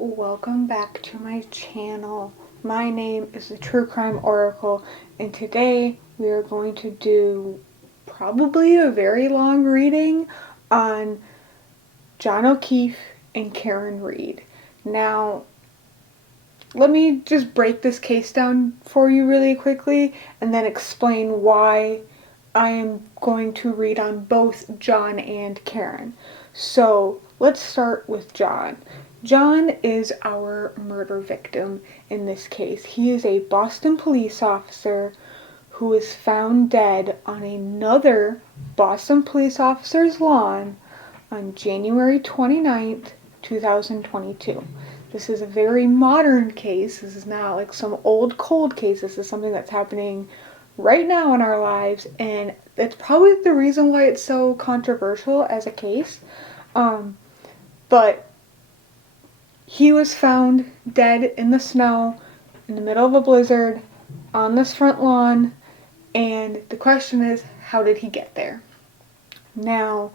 welcome back to my channel. My name is the True Crime Oracle, and today we are going to do probably a very long reading on John O'Keefe and Karen Reed. Now, let me just break this case down for you really quickly and then explain why I am going to read on both John and Karen. So, let's start with John. John is our murder victim in this case. He is a Boston police officer who was found dead on another Boston police officer's lawn on January 29th, 2022. This is a very modern case. This is not like some old cold case. This is something that's happening right now in our lives, and it's probably the reason why it's so controversial as a case. But he was found dead in the snow in the middle of a blizzard on this front lawn, and the question is, how did he get there? Now,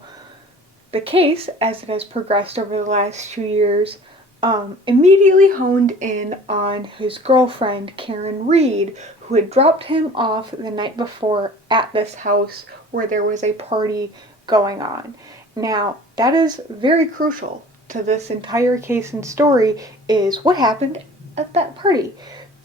the case, as it has progressed over the last 2 years, immediately honed in on his girlfriend, Karen Reed, who had dropped him off the night before at this house where there was a party going on. Now, that is very crucial to this entire case and story, is what happened at that party.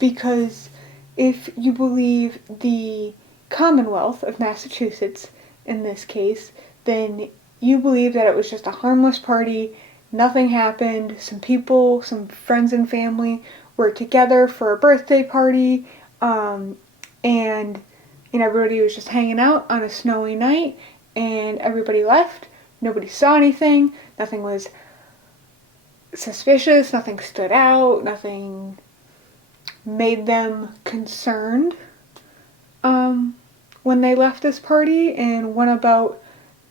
Because if you believe the Commonwealth of Massachusetts in this case, then you believe that it was just a harmless party. Nothing happened. Some people, some friends and family were together for a birthday party, and everybody was just hanging out on a snowy night, and everybody left. Nobody saw anything. Nothing was suspicious. Nothing stood out. Nothing made them concerned when they left this party and went about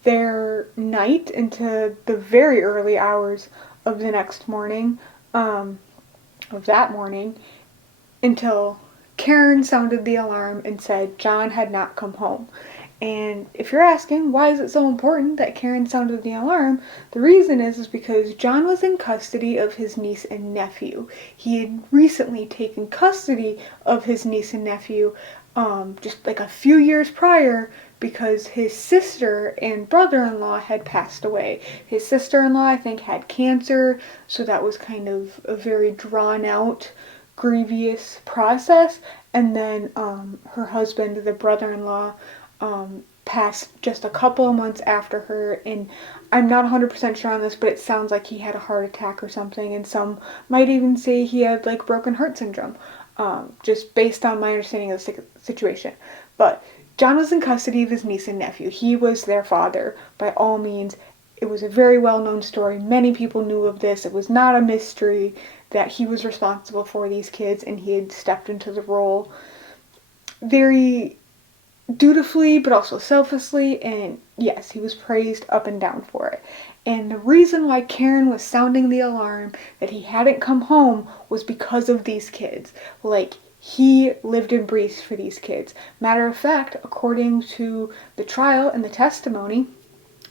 their night into the very early hours of the next morning, of that morning, until Karen sounded the alarm and said John had not come home. And if you're asking why is it so important that Karen sounded the alarm, the reason is because John was in custody of his niece and nephew. He had recently taken custody of his niece and nephew just like a few years prior, because his sister and brother-in-law had passed away. His sister-in-law, I think, had cancer, so that was kind of a very drawn-out, grievous process. And then her husband, the brother-in-law, passed just a couple of months after her, and I'm not 100% sure on this, but it sounds like he had a heart attack or something, and some might even say he had like broken heart syndrome, just based on my understanding of the situation. But John was in custody of his niece and nephew. He was their father, by all means. It was a very well-known story. Many people knew of this. It was not a mystery that he was responsible for these kids, and he had stepped into the role very dutifully, but also selflessly, and yes, he was praised up and down for it. And the reason why Karen was sounding the alarm that he hadn't come home was because of these kids. Like, he lived and breathed for these kids. Matter of fact, according to the trial and the testimony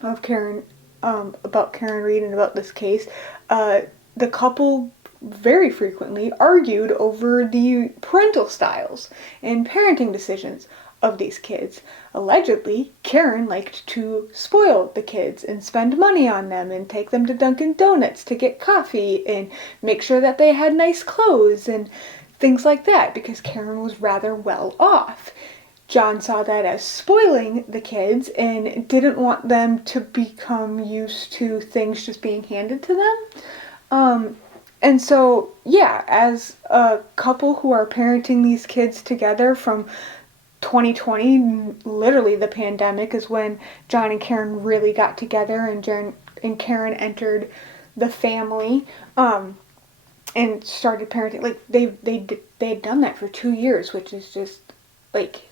of Karen, about Karen Reed and about this case, the couple very frequently argued over the parental styles and parenting decisions of these kids. Allegedly, Karen liked to spoil the kids and spend money on them and take them to Dunkin' Donuts to get coffee and make sure that they had nice clothes and things like that, because Karen was rather well off. John saw that as spoiling the kids and didn't want them to become used to things just being handed to them. And so, yeah, as a couple who are parenting these kids together from 2020, literally the pandemic, is when John and Karen really got together, and Karen entered the family, and started parenting. Like, they had done that for 2 years, which is just, like,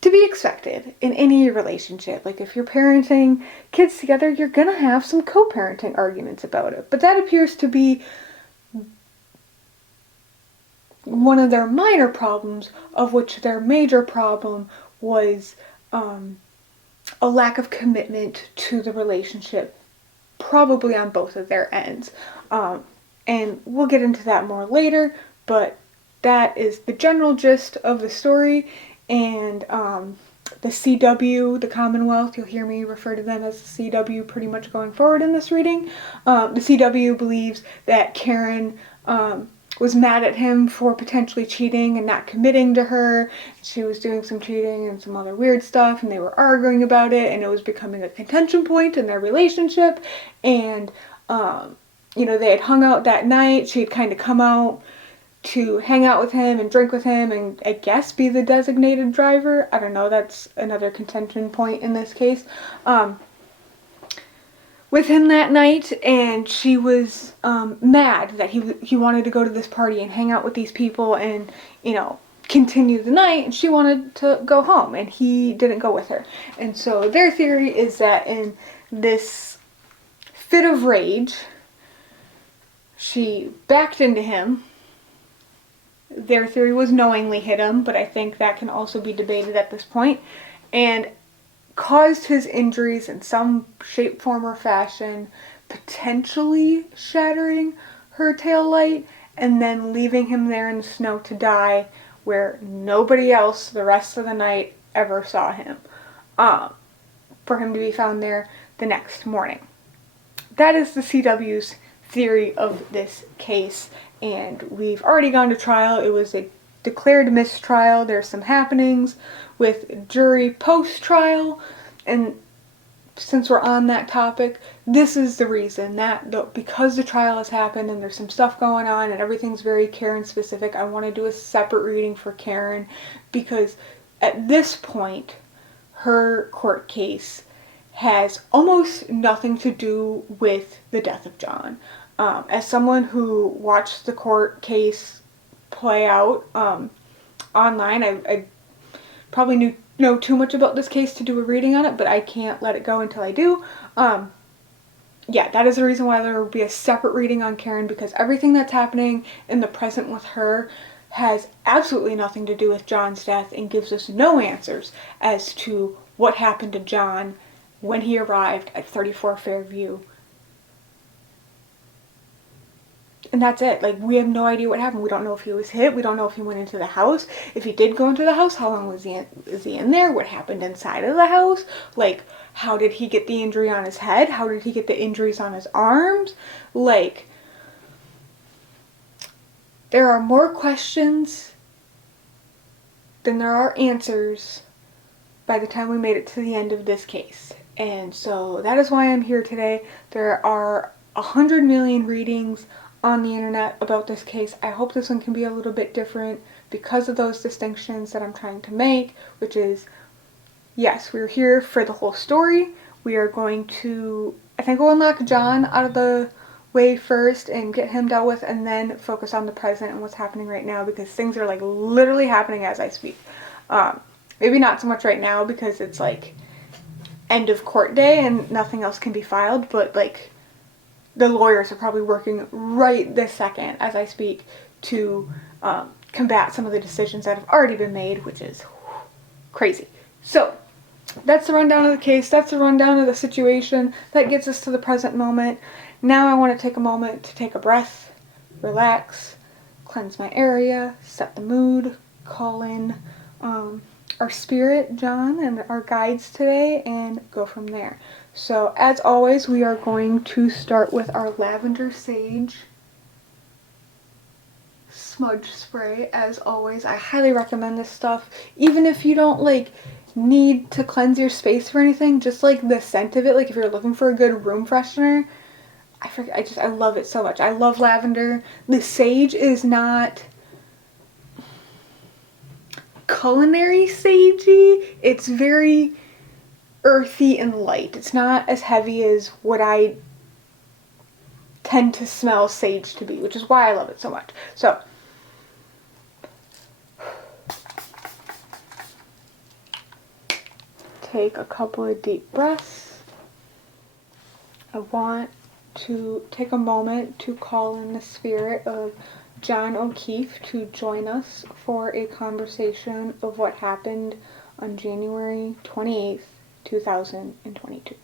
to be expected in any relationship. Like, if you're parenting kids together, you're gonna have some co-parenting arguments about it. But that appears to be one of their minor problems, of which their major problem was a lack of commitment to the relationship, probably on both of their ends. and we'll get into that more later, but that is the general gist of the story. And the CW, the Commonwealth, you'll hear me refer to them as the CW pretty much going forward in this reading. The CW believes that Karen was mad at him for potentially cheating and not committing to her. She was doing some cheating and some other weird stuff, and they were arguing about it, and it was becoming a contention point in their relationship. And they had hung out that night. She had kind of come out to hang out with him and drink with him and I guess be the designated driver. I don't know, that's another contention point in this case. With him that night, and she was mad that he wanted to go to this party and hang out with these people and, continue the night, and she wanted to go home, and he didn't go with her. And so their theory is that in this fit of rage, she backed into him. Their theory was knowingly hit him, but I think that can also be debated at this point, and caused his injuries in some shape, form, or fashion, potentially shattering her tail light, and then leaving him there in the snow to die, where nobody else the rest of the night ever saw him, for him to be found there the next morning. That is the CW's theory of this case, and we've already gone to trial. It was a declared mistrial. There's some happenings with jury post-trial, and since we're on that topic, this is the reason that because the trial has happened and there's some stuff going on and everything's very Karen specific, I want to do a separate reading for Karen, because at this point her court case has almost nothing to do with the death of John. As someone who watched the court case play out online, I probably know too much about this case to do a reading on it, but I can't let it go until I do. That is the reason why there will be a separate reading on Karen, because everything that's happening in the present with her has absolutely nothing to do with John's death and gives us no answers as to what happened to John when he arrived at 34 Fairview. And that's it. We have no idea what happened. We don't know if he was hit. We don't know if he went into the house. If he did go into the house, how long was he in there? What happened inside of the house? How did he get the injury on his head? How did he get the injuries on his arms? There are more questions than there are answers by the time we made it to the end of this case. And so that is why I'm here today. There are 100 million readings on the internet about this case. I hope this one can be a little bit different because of those distinctions that I'm trying to make, which is, yes, we're here for the whole story. We are going to, I think we'll knock John out of the way first and get him dealt with, and then focus on the present and what's happening right now, because things are literally happening as I speak. Maybe not so much right now because it's end of court day and nothing else can be filed, but the lawyers are probably working right this second as I speak to combat some of the decisions that have already been made, which is crazy. So that's the rundown of the case. That's the rundown of the situation. That gets us to the present moment. Now I want to take a moment to take a breath, relax, cleanse my area, set the mood, call in our spirit, John, and our guides today, and go from there. So, as always, we are going to start with our lavender sage smudge spray. As always, I highly recommend this stuff. Even if you don't, need to cleanse your space for anything, just, the scent of it, if you're looking for a good room freshener, I love it so much. I love lavender. The sage is not culinary sagey. It's very earthy and light. It's not as heavy as what I tend to smell sage to be, which is why I love it so much. So, take a couple of deep breaths. I want to take a moment to call in the spirit of John O'Keefe to join us for a conversation of what happened on January 28th, 2022.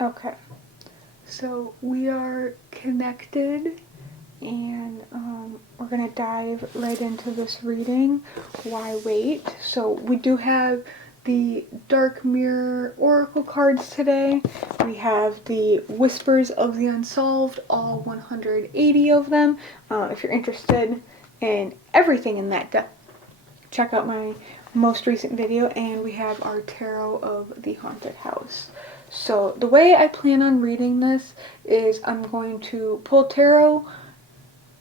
Okay, so we are connected, and we're gonna dive right into this reading. Why wait? So we do have the Dark Mirror Oracle cards today. We have the Whispers of the Unsolved, all 180 of them. If you're interested in everything in that deck, check out my most recent video. And we have our Tarot of the Haunted House. So the way I plan on reading this is I'm going to pull tarot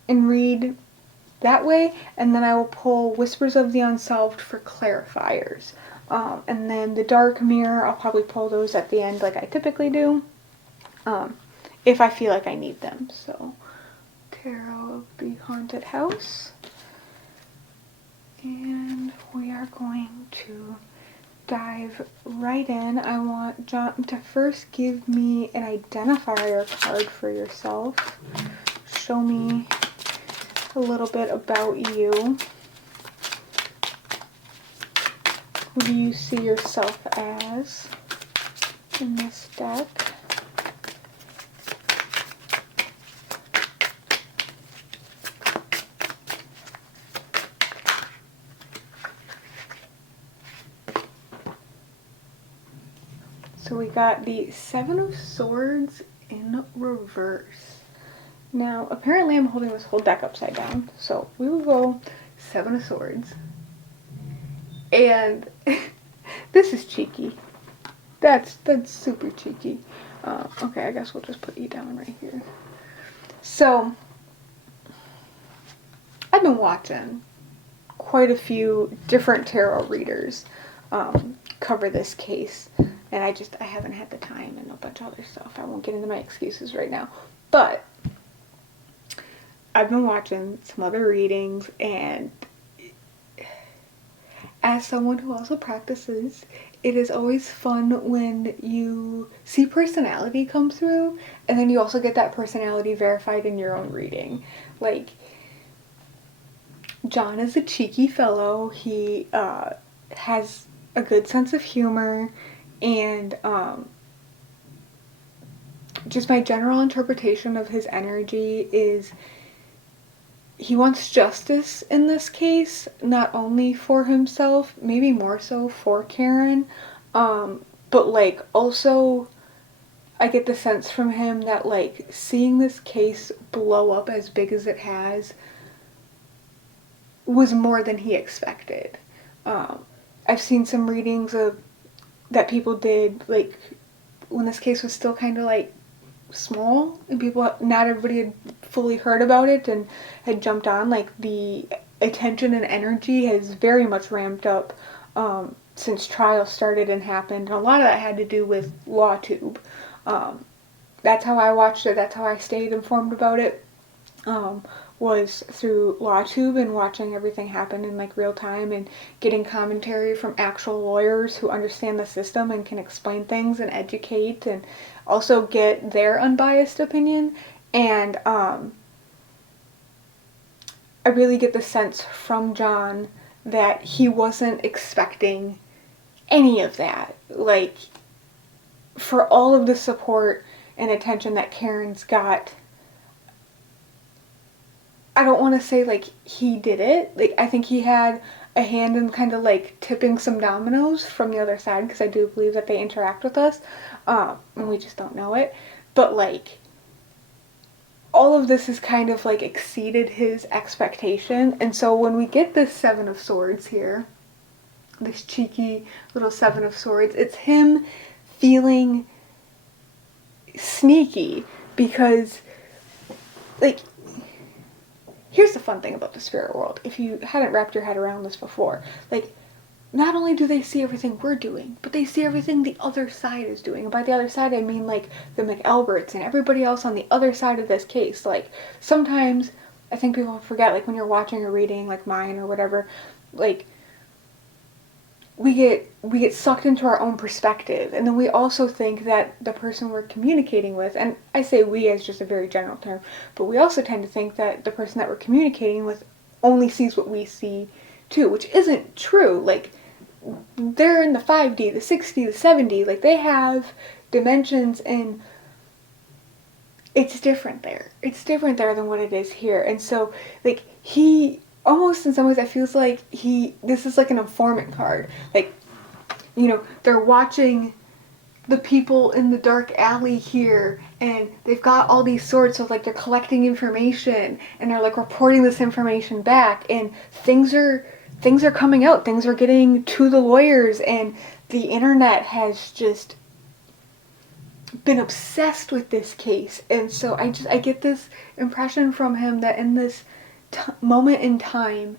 and read that way, and then I will pull Whispers of the Unsolved for clarifiers. And then the Dark Mirror, I'll probably pull those at the end like I typically do, if I feel like I need them. So, Tarot of the Haunted House. And we are going to dive right in. I want John to first give me an identifier card for yourself. Show me a little bit about you. Who do you see yourself as in this deck? So we got the Seven of Swords in reverse. Now, apparently I'm holding this whole deck upside down, so we will go Seven of Swords. And this is cheeky. That's super cheeky. Okay, I guess we'll just put you down right here. So, I've been watching quite a few different tarot readers cover this case, and I haven't had the time and a bunch of other stuff. I won't get into my excuses right now, but I've been watching some other readings, and as someone who also practices, it is always fun when you see personality come through, and then you also get that personality verified in your own reading. Like, John is a cheeky fellow. He has a good sense of humor, and just my general interpretation of his energy is he wants justice in this case, not only for himself, maybe more so for Karen, but like also I get the sense from him that like seeing this case blow up as big as it has was more than he expected. I've seen some readings of that people did like when this case was still kind of like small and not everybody had fully heard about it and had jumped on. Like the attention and energy has very much ramped up since trial started and happened, and a lot of that had to do with LawTube. That's how I watched it. That's how I stayed informed about it. Was through LawTube and watching everything happen in like real time and getting commentary from actual lawyers who understand the system and can explain things and educate and also get their unbiased opinion. And I really get the sense from John that he wasn't expecting any of that. Like, for all of the support and attention that Karen's got, I don't want to say like he did it. Like, I think he had a hand in kind of like tipping some dominoes from the other side, because I do believe that they interact with us, and we just don't know it. But like, all of this has kind of like exceeded his expectation, and so when we get this Seven of Swords here, this cheeky little Seven of Swords, it's him feeling sneaky because, like, here's the fun thing about the spirit world, if you hadn't wrapped your head around this before. Like, not only do they see everything we're doing, but they see everything the other side is doing. And by the other side, I mean, like, the McAlberts and everybody else on the other side of this case. Like, sometimes, I think people forget, like, when you're watching a reading, like mine or whatever, like, we get sucked into our own perspective, and then we also think that the person we're communicating with, and I say we as just a very general term, but we also tend to think that the person that we're communicating with only sees what we see too, which isn't true. Like, they're in the 5D, the 6D, the 7D, like, they have dimensions, and it's different there. It's different there than what it is here. And so, like, he almost in some ways, it feels like this is like an informant card. Like, you know, they're watching the people in the dark alley here, and they've got all these swords, so like they're collecting information and they're like reporting this information back, and things are coming out, things are getting to the lawyers, and the internet has just been obsessed with this case. And so I get this impression from him that in this moment in time,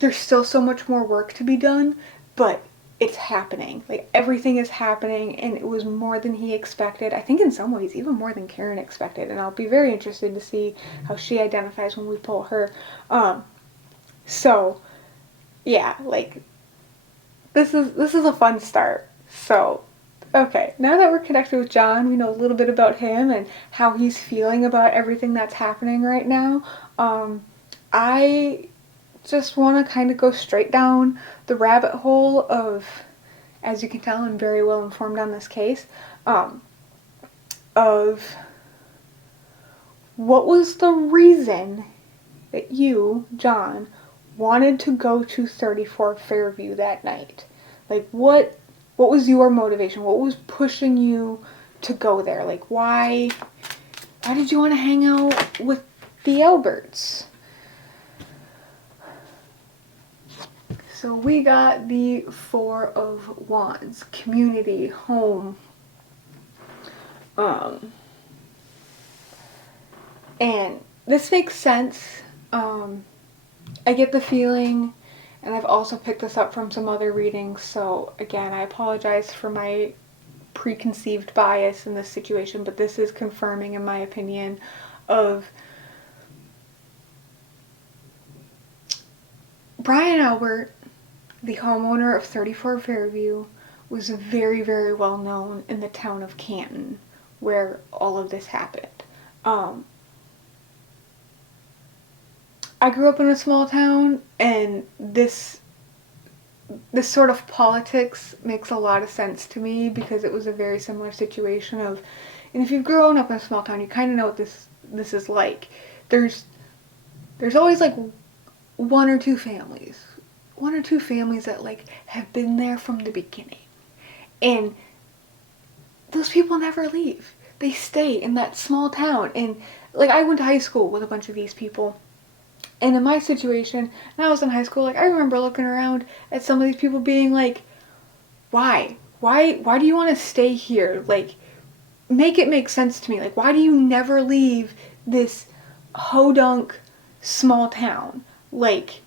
there's still so much more work to be done, but it's happening. Like, everything is happening, and it was more than he expected. I think in some ways even more than Karen expected, and I'll be very interested to see how she identifies when we pull her. So yeah, like, this is a fun start. So, okay, now that we're connected with John, we know a little bit about him and how he's feeling about everything that's happening right now. I just want to kind of go straight down the rabbit hole of, as you can tell, I'm very well informed on this case, of what was the reason that you, John, wanted to go to 34 Fairview that night? Like, what was your motivation? What was pushing you to go there? Like, why did you want to hang out with the Alberts? So we got the Four of Wands: community, home, and this makes sense. I get the feeling, and I've also picked this up from some other readings, so again, I apologize for my preconceived bias in this situation, but this is confirming, in my opinion, of Brian Albert, the homeowner of 34 Fairview, was very, very well known in the town of Canton, where all of this happened. I grew up in a small town, and this sort of politics makes a lot of sense to me, because it was a very similar situation of, and if you've grown up in a small town, you kind of know what this is like. There's always like one or two families that like have been there from the beginning, and those people never leave. They stay in that small town. And like, I went to high school with a bunch of these people, and in my situation, when I was in high school, like, I remember looking around at some of these people being like, why do you want to stay here? Like, make it make sense to me. Like, why do you never leave this hodunk small town? Like,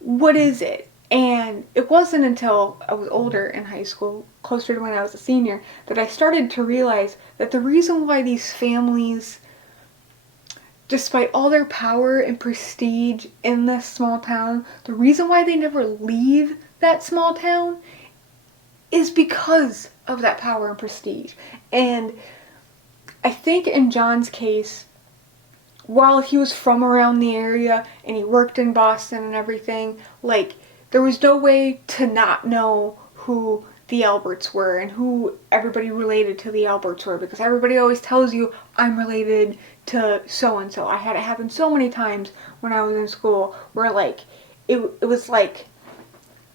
what is it? And it wasn't until I was older in high school, closer to when I was a senior, that I started to realize that the reason why these families, despite all their power and prestige in this small town, the reason why they never leave that small town is because of that power and prestige. And I think in John's case, while he was from around the area and he worked in Boston and everything, like, there was no way to not know who the Alberts were and who everybody related to the Alberts were, because everybody always tells you, I'm related to so-and-so. I had it happen so many times when I was in school where, like, it was like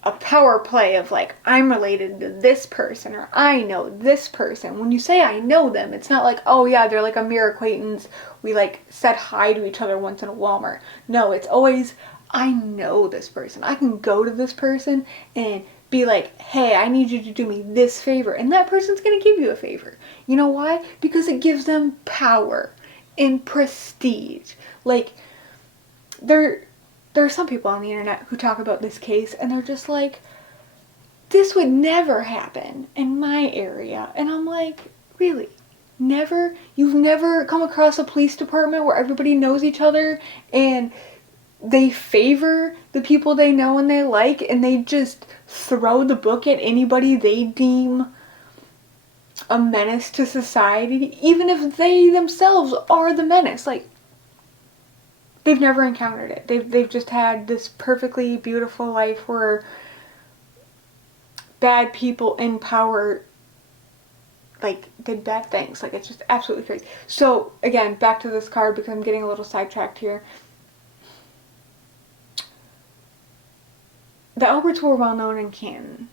a power play of, like, I'm related to this person, or I know this person. When you say I know them, it's not like, oh yeah, they're like a mere acquaintance, we like said hi to each other once in a Walmart. No, it's always, I know this person. I can go to this person and be like, hey, I need you to do me this favor, and that person's gonna give you a favor. You know why? Because it gives them power and prestige. Like, there are some people on the internet who talk about this case, and they're just like, this would never happen in my area. And I'm like, really? Never? You've never come across a police department where everybody knows each other and they favor the people they know and they like, and they just throw the book at anybody they deem a menace to society, even if they themselves are the menace? Like, they've never encountered it. They've just had this perfectly beautiful life where bad people in power, like, did bad things. Like, it's just absolutely crazy. So, again, back to this card because I'm getting a little sidetracked here. The Alberts were well known in Canton.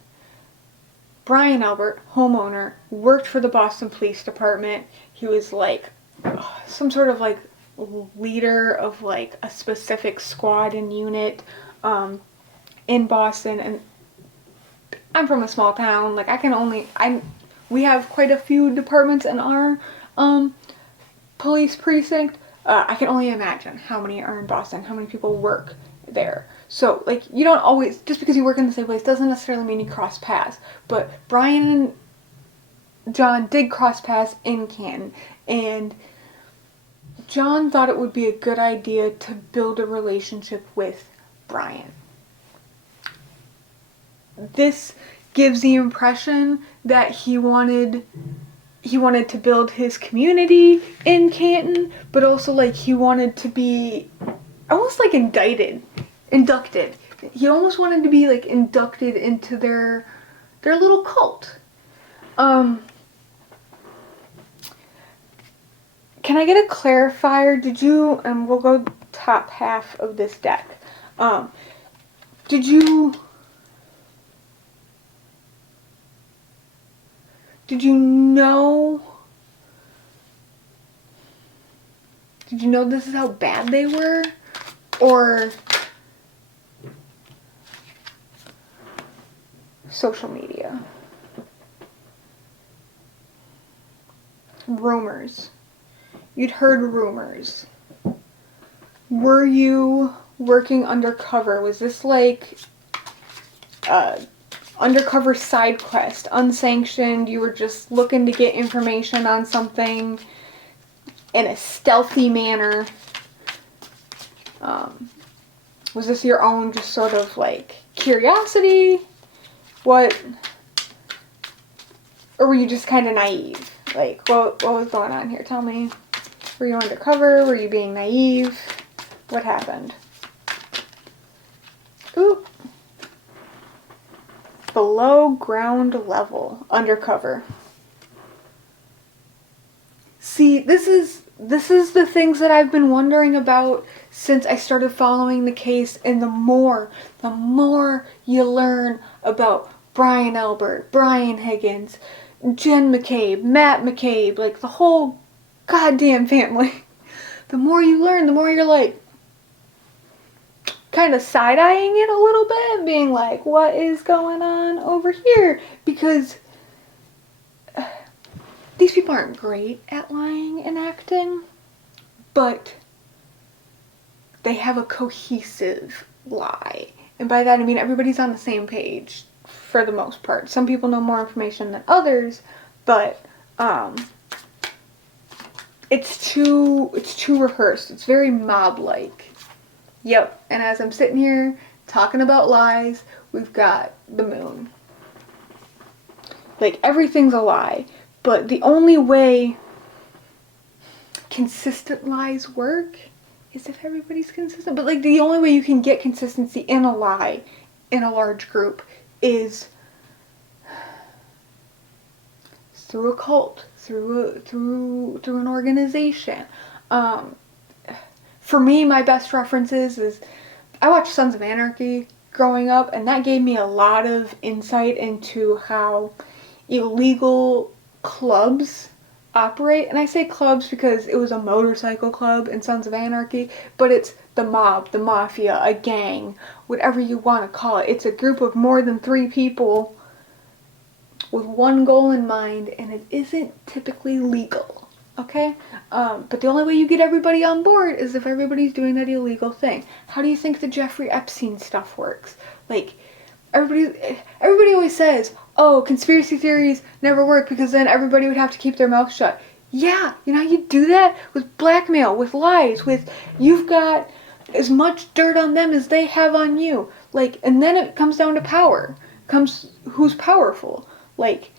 Brian Albert, homeowner, worked for the Boston Police Department. He was like some sort of like leader of like a specific squad and unit in Boston. And I'm from a small town. Like we have quite a few departments in our police precinct. I can only imagine how many are in Boston, how many people work there. So, like, you don't always, just because you work in the same place doesn't necessarily mean you cross paths. But Brian and John did cross paths in Canton, and John thought it would be a good idea to build a relationship with Brian. This gives the impression that he wanted to build his community in Canton, but also like he wanted to be almost like inducted. He almost wanted to be like inducted into their little cult. Can I get a clarifier? Did you, and we'll go top half of this deck. Did you know this is how bad they were? Or social media? Rumors. You'd heard rumors. Were you working undercover? Was this like undercover side quest, unsanctioned? You were just looking to get information on something in a stealthy manner? Was this your own just sort of like curiosity? What? Or were you just kind of naive? Like, what was going on here? Tell me. Were you undercover? Were you being naive? What happened? Ooh. Below ground level. Undercover. See, this is the things that I've been wondering about since I started following the case, and the more you learn about Brian Albert, Brian Higgins, Jen McCabe, Matt McCabe, like the whole goddamn family, the more you learn, the more you're like kind of side-eyeing it a little bit, being like, what is going on over here? Because these people aren't great at lying and acting, but they have a cohesive lie. And by that I mean everybody's on the same page for the most part. Some people know more information than others, but it's too rehearsed. It's very mob-like. Yep, and as I'm sitting here talking about lies, we've got the moon. Like, everything's a lie. But the only way consistent lies work is if everybody's consistent. But like the only way you can get consistency in a lie in a large group is through a cult, through an organization. For me, my best references is I watched Sons of Anarchy growing up, and that gave me a lot of insight into how illegal clubs operate. And I say clubs because it was a motorcycle club in Sons of Anarchy, but it's the mob, the mafia, a gang, whatever you want to call it. It's a group of more than 3 people with one goal in mind, and it isn't typically legal, okay? But the only way you get everybody on board is if everybody's doing that illegal thing. How do you think the Jeffrey Epstein stuff works? Like, everybody always says, oh, conspiracy theories never work because then everybody would have to keep their mouth shut. Yeah, you know how you do that? With blackmail, with lies, with you've got as much dirt on them as they have on you. Like, and then it comes down to power. Comes who's powerful. Like,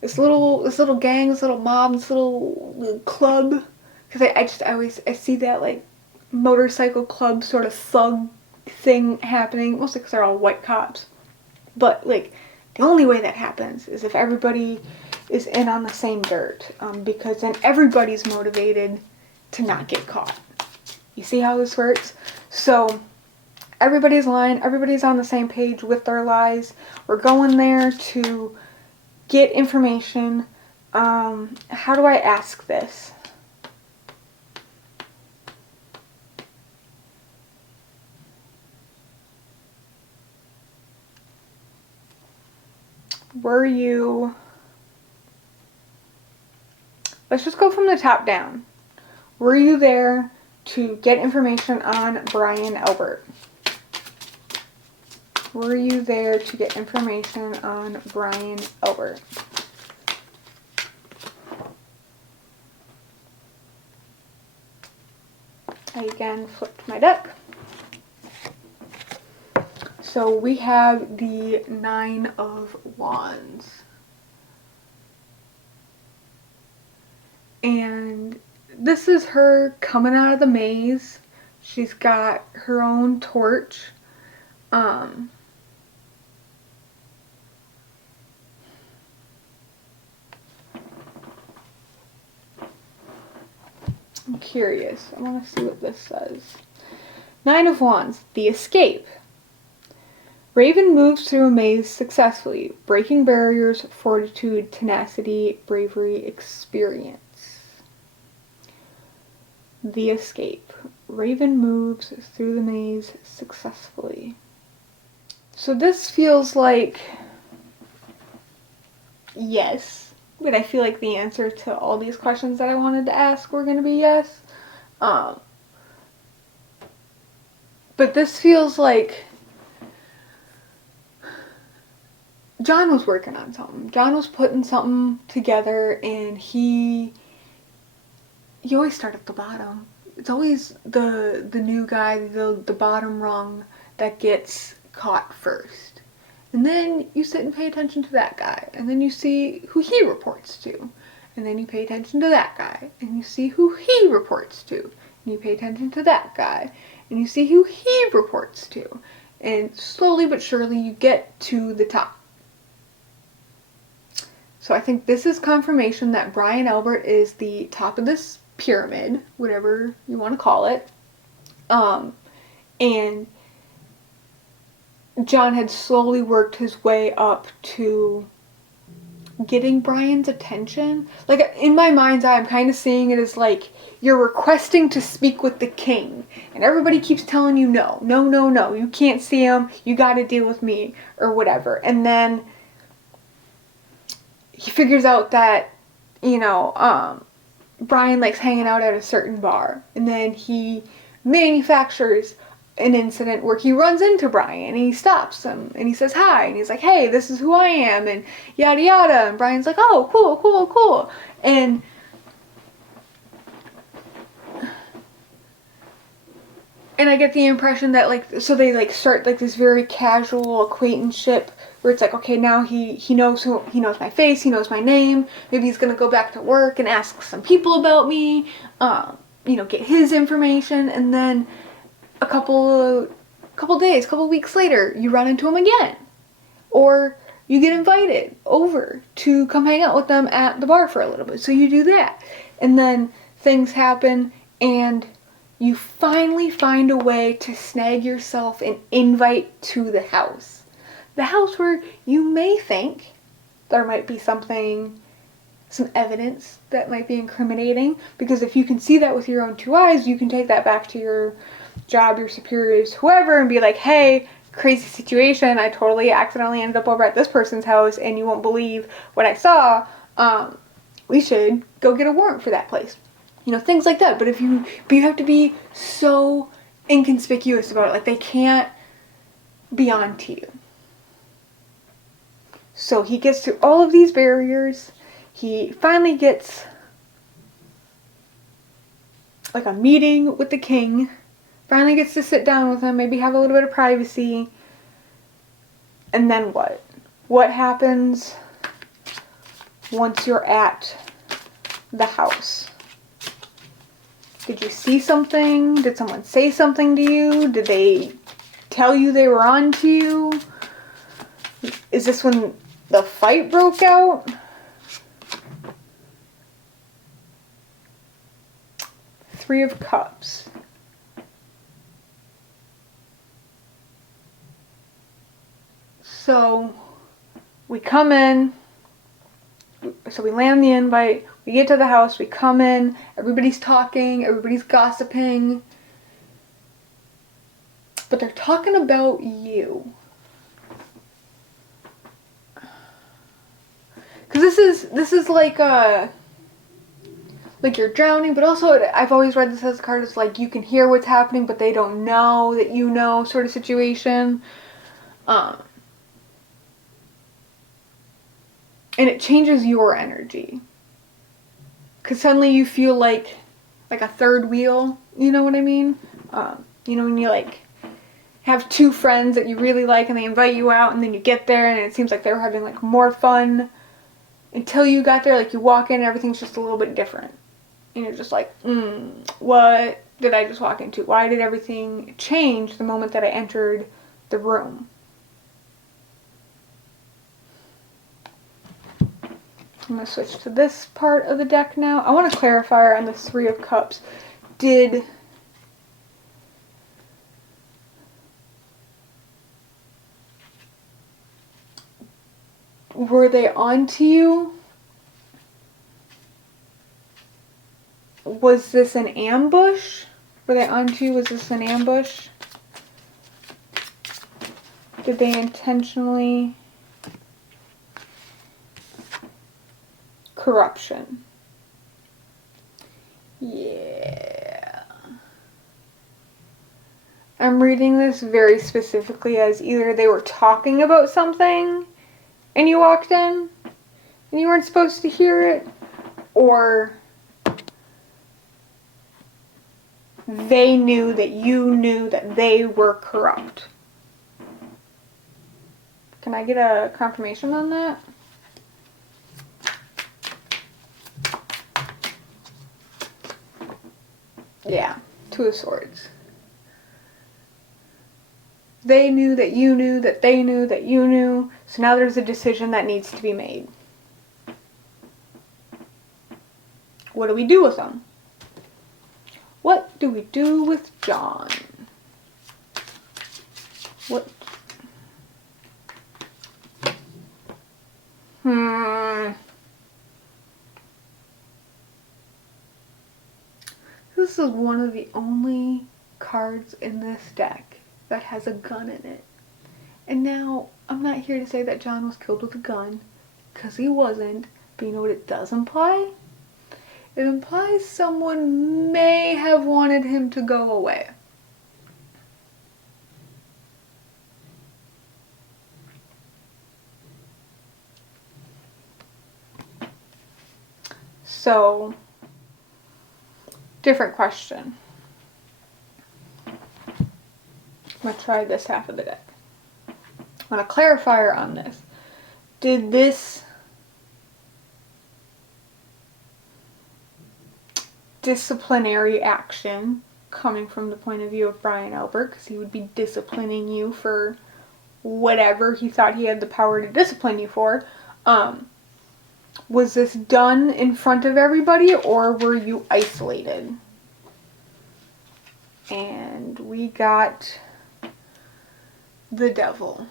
this little gang, this little mob, this little club. Because I see that, like, motorcycle club sort of thug thing happening, mostly because they're all white cops. But, like, the only way that happens is if everybody is in on the same dirt, because then everybody's motivated to not get caught. You see how this works? So, everybody's lying, everybody's on the same page with their lies. We're going there to get information. How do I ask this? Were you... Let's just go from the top down. Were you there to get information on Brian Albert? Were you there to get information on Brian Albert? I again flipped my deck. So we have the 9 of Wands. And this is her coming out of the maze. She's got her own torch. I'm curious. I want to see what this says. 9 of Wands, the escape. Raven moves through a maze successfully, breaking barriers, fortitude, tenacity, bravery, experience. The escape. Raven moves through the maze successfully. So this feels like yes, but I feel like the answer to all these questions that I wanted to ask were going to be yes. But this feels like John was working on something. John was putting something together, and you always start at the bottom. It's always the new guy, the bottom rung that gets caught first. And then you sit and pay attention to that guy, and then you see who he reports to. And then you pay attention to that guy, and you see who he reports to. And you pay attention to that guy, and you see who he reports to. And slowly but surely you get to the top. So I think this is confirmation that Brian Albert is the top of this pyramid, whatever you want to call it. And John had slowly worked his way up to getting Brian's attention. Like, in my mind's eye, I'm kind of seeing it as like, you're requesting to speak with the king, and everybody keeps telling you no, you can't see him, you gotta deal with me, or whatever. And then he figures out that, Brian likes hanging out at a certain bar, and then he manufactures an incident where he runs into Brian, and he stops him, and he says hi, and he's like, hey, this is who I am, and yada yada, and Brian's like, oh, cool, and I get the impression that, like, so they, like, start, like, this very casual acquaintanceship, where it's like, okay, now he knows my face, he knows my name, maybe he's gonna go back to work and ask some people about me, get his information, and then a couple weeks later, you run into him again. Or you get invited over to come hang out with them at the bar for a little bit. So you do that. And then things happen, and you finally find a way to snag yourself an invite to the house. The house where you may think there might be some evidence that might be incriminating. Because if you can see that with your own 2 eyes, you can take that back to your job, your superiors, whoever, and be like, hey, crazy situation, I totally accidentally ended up over at this person's house, and you won't believe what I saw, we should go get a warrant for that place. Things like that. But you have to be so inconspicuous about it, like they can't be on to you. So he gets through all of these barriers, he finally gets like a meeting with the king, finally gets to sit down with him, maybe have a little bit of privacy. And then what? What happens once you're at the house? Did you see something? Did someone say something to you? Did they tell you they were on to you? Is this when the fight broke out? Three of Cups. So we come in, so we land the invite, we get to the house, we come in, everybody's talking, everybody's gossiping, but they're talking about you. Because this is like you're drowning, but also I've always read this as a card as like you can hear what's happening, but they don't know that you know sort of situation. And it changes your energy. Because suddenly you feel like a third wheel, you know what I mean? You know, when you like have two friends that you really like and they invite you out and then you get there and it seems like they were having like more fun until you got there, like you walk in and everything's just a little bit different. And you're just like, what did I just walk into? Why did everything change the moment that I entered the room? I'm going to switch to this part of the deck now. I want to clarify on the Three of Cups. Were they onto you? Was this an ambush? Were they onto you? Was this an ambush? Did they intentionally... Corruption. Yeah. I'm reading this very specifically as either they were talking about something and you walked in and you weren't supposed to hear it, or they knew that you knew that they were corrupt. Can I get a confirmation on that? Yeah, Two of Swords. They knew that you knew that they knew that you knew, so now there's a decision that needs to be made. What do we do with them? What do we do with John? What? This is one of the only cards in this deck that has a gun in it. And now, I'm not here to say that John was killed with a gun, because he wasn't, but you know what it does imply? It implies someone may have wanted him to go away. So, different question. I'm going to try this half of the deck. I'm going to clarify on this. Did this disciplinary action, coming from the point of view of Brian Albert, because he would be disciplining you for whatever he thought he had the power to discipline you for, was this done in front of everybody, or were you isolated? And we got the Devil.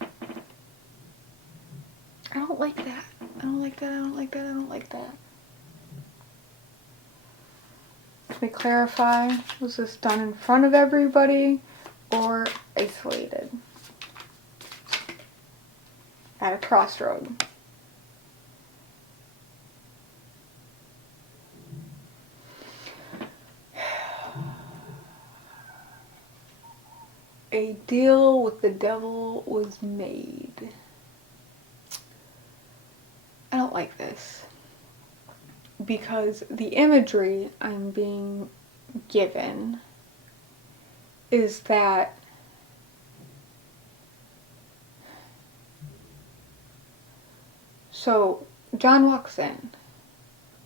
I don't like that. I don't like that. I don't like that. I don't like that. Can we clarify? Was this done in front of everybody or isolated? At a crossroad. A deal with the devil was made. I don't like this. Because the imagery I'm being given is that so John walks in,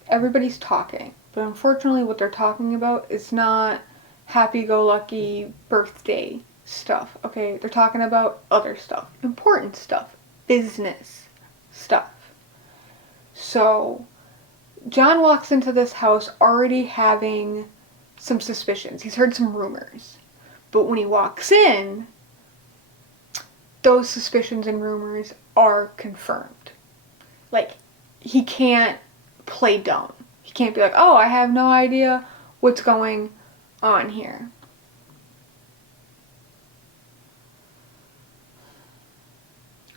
everybody's talking, but unfortunately what they're talking about is not happy-go-lucky birthday stuff, okay? They're talking about other stuff, important stuff, business stuff. So John walks into this house already having some suspicions. He's heard some rumors. But when he walks in, those suspicions and rumors are confirmed. Like, he can't play dumb. He can't be like, oh, I have no idea what's going on here.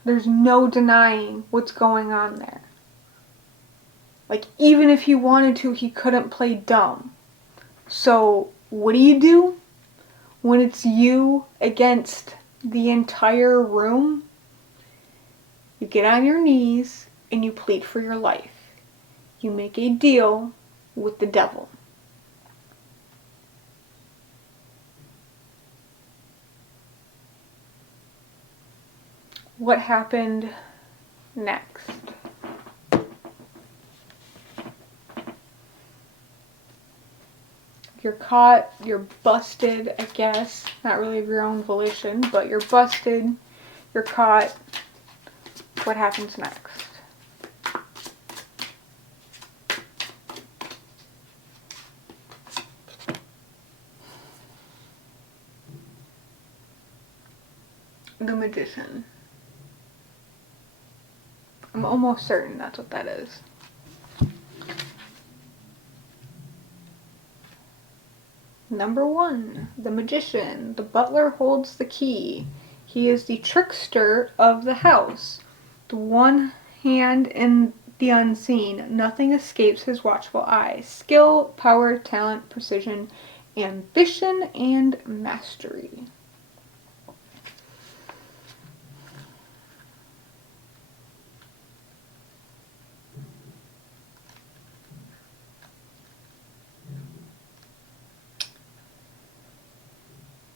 There's no denying what's going on there. Like, even if he wanted to, he couldn't play dumb. So, what do? When it's you against the entire room? You get on your knees and you plead for your life. You make a deal with the devil. What happened next? You're caught, you're busted, I guess. Not really of your own volition, but you're busted, you're caught. What happens next? The magician. I'm almost certain that's what that is. Number 1, the magician. The butler holds the key. He is the trickster of the house. The one hand in the unseen. Nothing escapes his watchful eye. Skill, power, talent, precision, ambition, and mastery.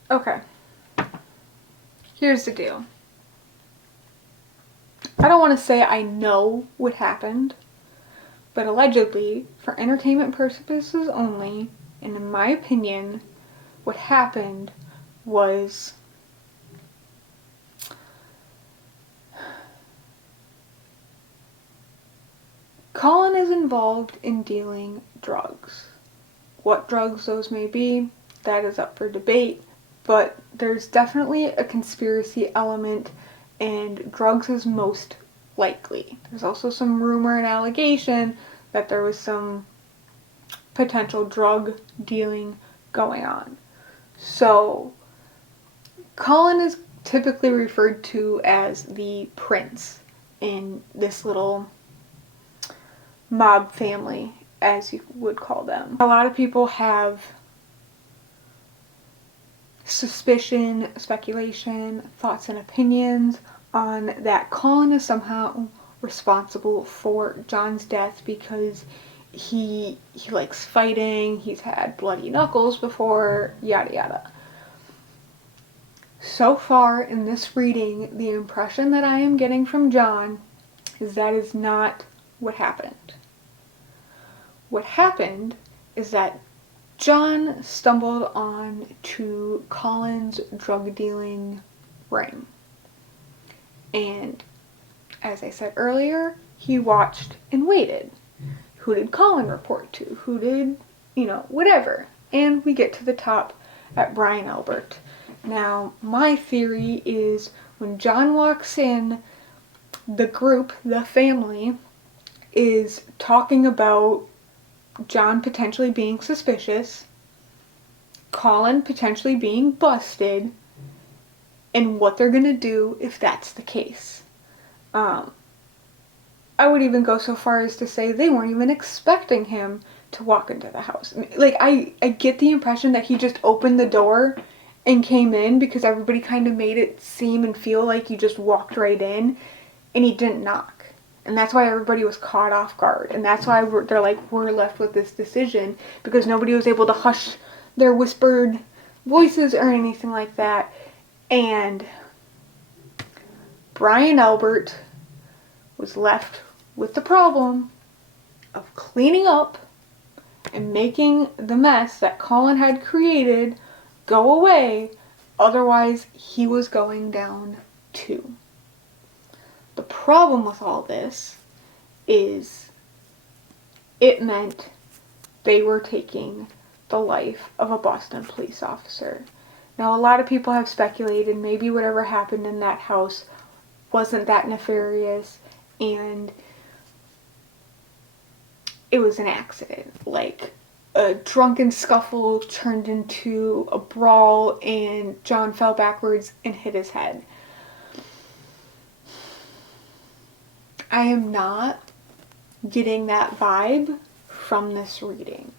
Okay. Here's the deal. I don't want to say I know what happened, but allegedly, for entertainment purposes only, and in my opinion, what happened was Colin is involved in dealing drugs. What drugs those may be, that is up for debate, but there's definitely a conspiracy element, and drugs is most likely. There's also some rumor and allegation that there was some potential drug dealing going on. So, Colin is typically referred to as the prince in this little mob family, as you would call them. A lot of people have suspicion, speculation, thoughts and opinions on that Colin is somehow responsible for John's death because he likes fighting, he's had bloody knuckles before, yada yada. So far in this reading, the impression that I am getting from John is that is not what happened. What happened is that John stumbled on to Colin's drug dealing ring. And as I said earlier, he watched and waited. Who did Colin report to? Who did, whatever. And we get to the top at Brian Albert. Now, my theory is when John walks in, the group, the family, is talking about John potentially being suspicious, Colin potentially being busted, and what they're gonna do if that's the case. I would even go so far as to say they weren't even expecting him to walk into the house. Like, I get the impression that he just opened the door and came in because everybody kind of made it seem and feel like he just walked right in and he didn't knock. And that's why everybody was caught off guard. And that's why they're like, we're left with this decision because nobody was able to hush their whispered voices or anything like that. And Brian Albert was left with the problem of cleaning up and making the mess that Colin had created go away, otherwise he was going down too. The problem with all this is it meant they were taking the life of a Boston police officer. Now, a lot of people have speculated maybe whatever happened in that house wasn't that nefarious and it was an accident. Like, a drunken scuffle turned into a brawl and John fell backwards and hit his head. I am not getting that vibe from this reading.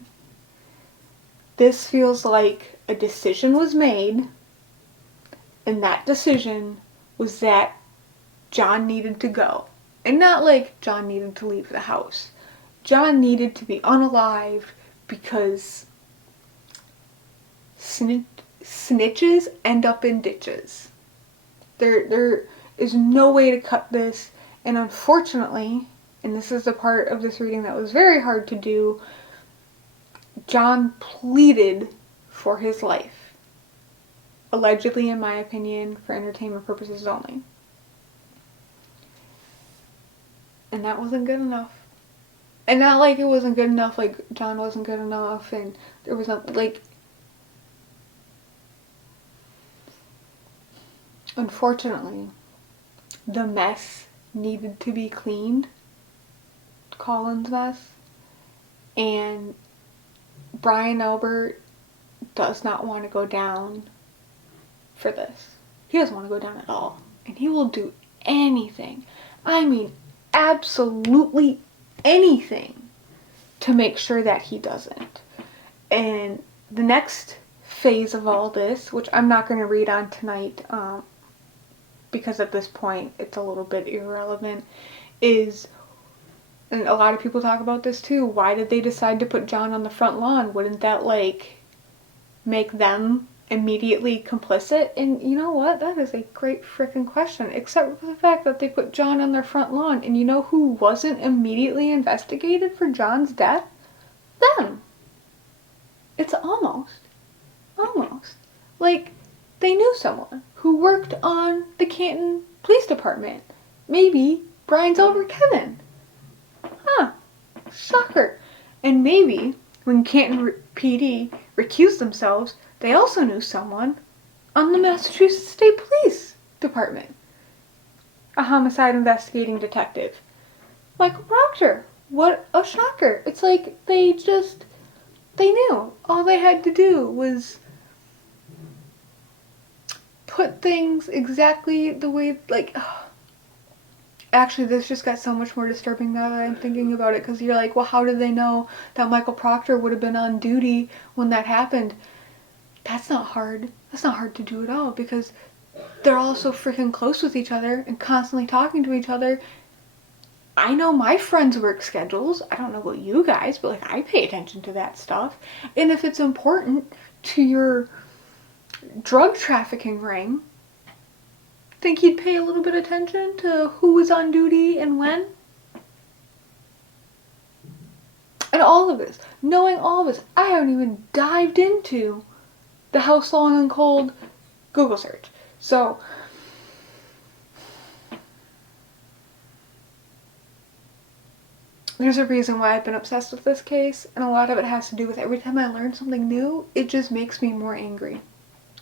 This feels like a decision was made, and that decision was that John needed to go. And not like John needed to leave the house. John needed to be unalived because snitches end up in ditches. There is no way to cut this, and unfortunately, and this is the part of this reading that was very hard to do, John pleaded for his life. Allegedly, in my opinion, for entertainment purposes only. And that wasn't good enough. And not like it wasn't good enough, like John wasn't good enough, and there was not, like... Unfortunately, the mess needed to be cleaned. Colin's mess. And Brian Albert does not want to go down for this. He doesn't want to go down at all. And he will do anything. I mean, absolutely anything to make sure that he doesn't. And the next phase of all this, which I'm not going to read on tonight, because at this point it's a little bit irrelevant, is, and a lot of people talk about this too, why did they decide to put John on the front lawn? Wouldn't that, like, make them immediately complicit? And you know what? That is a great freaking question. Except for the fact that they put John on their front lawn. And you know who wasn't immediately investigated for John's death? Them. It's almost. Like, they knew someone who worked on the Canton Police Department. Maybe Brian's over Kevin. Huh. Shocker. And maybe when Canton PD recused themselves, they also knew someone on the Massachusetts State Police Department. A homicide investigating detective. Michael Proctor. What a shocker. It's like they knew. All they had to do was put things exactly the way, like... Actually, this just got so much more disturbing now that I'm thinking about it, because you're like, well, how did they know that Michael Proctor would have been on duty when that happened? That's not hard. That's not hard to do at all, because they're all so freaking close with each other and constantly talking to each other. I know my friends' work schedules. I don't know about you guys, but, like, I pay attention to that stuff. And if it's important to your drug trafficking ring, think you'd pay a little bit of attention to who was on duty and when? And all of this, knowing all of this, I haven't even dived into the House Long and Cold Google search. So, there's a reason why I've been obsessed with this case, and a lot of it has to do with every time I learn something new, it just makes me more angry.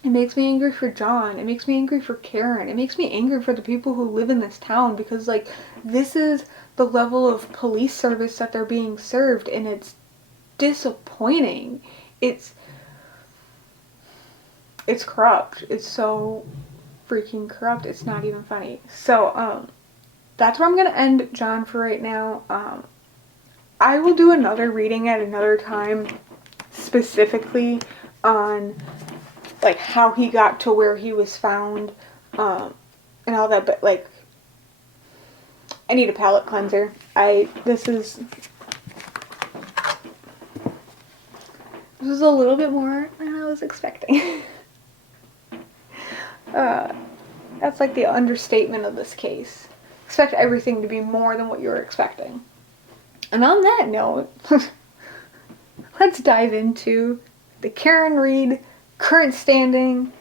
It makes me angry for John. It makes me angry for Karen. It makes me angry for the people who live in this town, because, like, this is the level of police service that they're being served, and it's disappointing. It's corrupt. It's so freaking corrupt. It's not even funny. So, that's where I'm going to end John for right now. I will do another reading at another time, specifically on, like, how he got to where he was found, and all that, but, like, I need a palate cleanser. This is a little bit more than I was expecting. That's, like, the understatement of this case. Expect everything to be more than what you were expecting. And on that note, let's dive into the Karen Reed current standing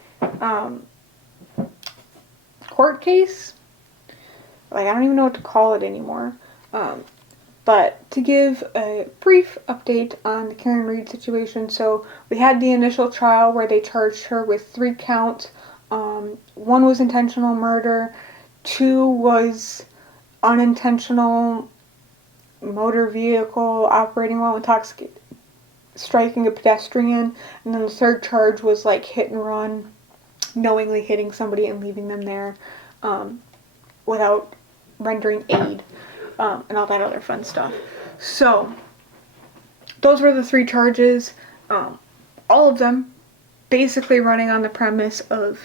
court case. Like, I don't even know what to call it anymore. But to give a brief update on the Karen Reed situation, so we had the initial trial where they charged her with 3 counts. One was intentional murder, 2 was unintentional motor vehicle operating while intoxicated, striking a pedestrian, and then the 3rd charge was like hit and run, knowingly hitting somebody and leaving them there without rendering aid. And all that other fun stuff. So, those were the 3 charges. All of them basically running on the premise of,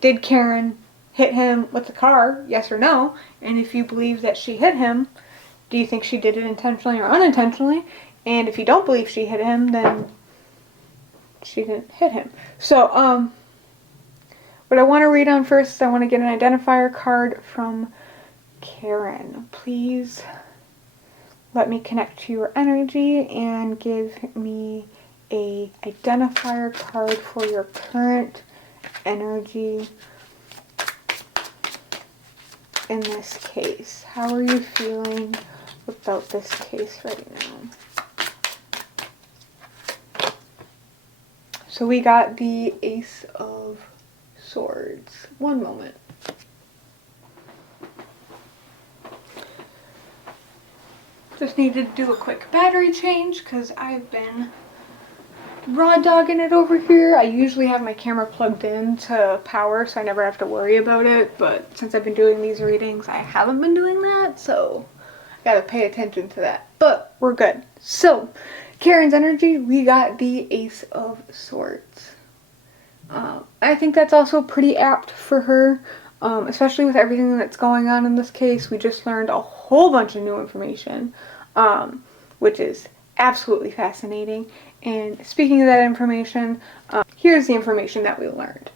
did Karen hit him with the car, yes or no? And if you believe that she hit him, do you think she did it intentionally or unintentionally? And if you don't believe she hit him, then she didn't hit him. So, what I want to read on first is I want to get an identifier card from Karen. Please let me connect to your energy and give me a identifier card for your current energy in this case. How are you feeling about this case right now? So we got the Ace of Swords. One moment. Just needed to do a quick battery change because I've been raw dogging it over here. I usually have my camera plugged in to power so I never have to worry about it, but since I've been doing these readings I haven't been doing that, so I gotta pay attention to that. But we're good. So, Karen's energy, we got the Ace of Swords. I think that's also pretty apt for her, especially with everything that's going on in this case. We just learned a whole bunch of new information, which is absolutely fascinating. And speaking of that information, here's the information that we learned.